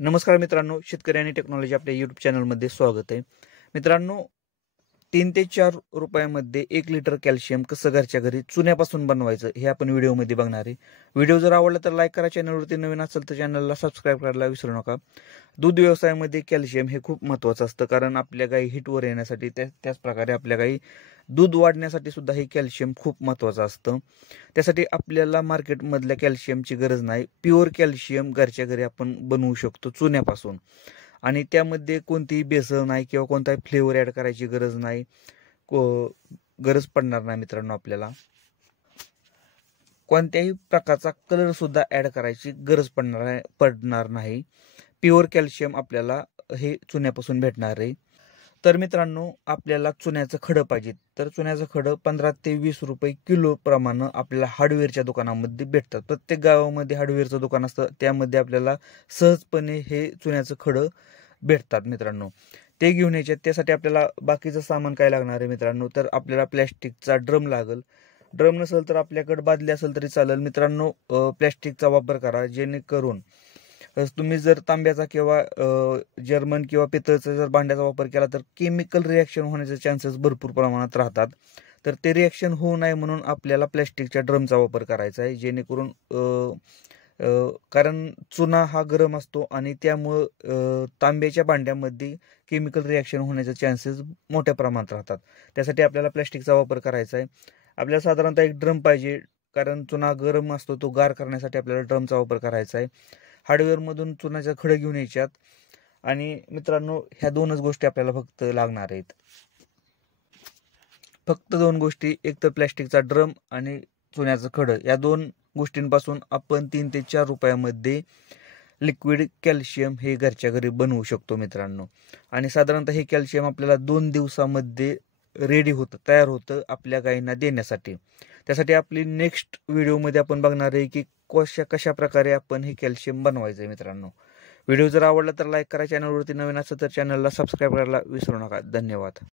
नमस्कार मित्रांनो, शेतकरी आणि टेक्नॉलॉजी आपल्या यूट्यूब चॅनलमध्ये स्वागत आहे. मित्रांनो, 3 ते 4 रुपयामध्ये 1 लिटर कॅल्शियम कसं घरच्या घरी चुन्यापासून बनवायचं हे आपण व्हिडिओमध्ये बघणार आहे. व्हिडिओ जर आवडला तर लाईक करा, चॅनलवरती नवीन असेल तर चॅनलला सबस्क्राईब करायला विसरू नका. दूध व्यवसायामध्ये कॅल्शियम हे खूप महत्त्वाचं असतं, कारण आपल्या गायी हिटवर येण्यासाठी त्याच प्रकारे आपल्या गायी दूध वाढण्यासाठी सुद्धा हे कॅल्शियम खूप महत्त्वाचं असतं. त्यासाठी आपल्याला मार्केटमधल्या कॅल्शियमची गरज नाही. प्युअर कॅल्शियम घरच्या घरी आपण बनवू शकतो चुन्यापासून, आणि त्यामध्ये कोणतीही भेसळ नाही किंवा कोणताही फ्लेवर ॲड करायची गरज नाही, गरज पडणार नाही. मित्रांनो, आपल्याला कोणत्याही प्रकारचा कलर सुद्धा ॲड करायची गरज पडणार नाही. प्युअर कॅल्शियम आपल्याला हे चुन्यापासून भेटणार आहे. तर मित्रांनो, आपल्याला चुन्याचं खडं पाहिजे, तर चुन्याचं खडं 15 ते 20 रुपये किलो प्रमाणे आपल्याला हार्डवेअरच्या दुकानामध्ये भेटतात. प्रत्येक गावामध्ये हार्डवेअरचं दुकान असतं, त्यामध्ये आपल्याला सहजपणे हे चुन्याचं खडं भेटतात. मित्रांनो, ते घेऊन यायचे. त्यासाठी आपल्याला बाकीचं सामान काय लागणार आहे मित्रांनो, तर आपल्याला प्लॅस्टिकचा ड्रम लागेल. ड्रम नसेल तर आपल्याकडे बादली असेल तरी चालेल. मित्रांनो, प्लॅस्टिकचा वापर करा, जेणेकरून तुम्ही जर तांब्याचा किंवा जर्मन किंवा पितळचा जर भांड्याचा वापर केला तर केमिकल रिॲक्शन होण्याचे चान्सेस भरपूर प्रमाणात राहतात. तर ते रिॲक्शन होऊ नये म्हणून आपल्याला प्लॅस्टिकच्या ड्रमचा वापर करायचा आहे, जेणेकरून कारण चुना हा गरम असतो आणि त्यामुळं तांब्याच्या भांड्यामध्ये केमिकल रिॲक्शन होण्याचे चान्सेस मोठ्या प्रमाणात राहतात. त्यासाठी आपल्याला प्लॅस्टिकचा वापर करायचा आहे. आपल्याला साधारणतः एक ड्रम पाहिजे, कारण चुना गरम असतो, तो गार करण्यासाठी आपल्याला ड्रमचा वापर करायचा आहे. हार्डवेअरमधून चुनाचं खडं घेऊन यायच्यात. आणि मित्रांनो, ह्या 2च गोष्टी आपल्याला फक्त लागणार आहेत. फक्त 2 गोष्टी, एक तर प्लॅस्टिकचा ड्रम आणि चुन्याचं खडं. या 2 गोष्टींपासून आपण 3 ते 4 रुपयामध्ये लिक्विड कॅल्शियम हे घरच्या घरी बनवू शकतो मित्रांनो. आणि साधारणतः हे कॅल्शियम आपल्याला 2 दिवसामध्ये रेडी होतं, तयार होतं आपल्या गायींना देण्यासाठी. त्यासाठी आपली नेक्स्ट व्हिडिओमध्ये आपण बघणार आहे की कशा प्रकारे आपण हे कॅल्शियम बनवायचं आहे. मित्रांनो, व्हिडिओ जर आवडला तर लाईक करा, चॅनलवरती नवीन असेल तर चॅनलला सबस्क्राईब करायला विसरू नका. धन्यवाद.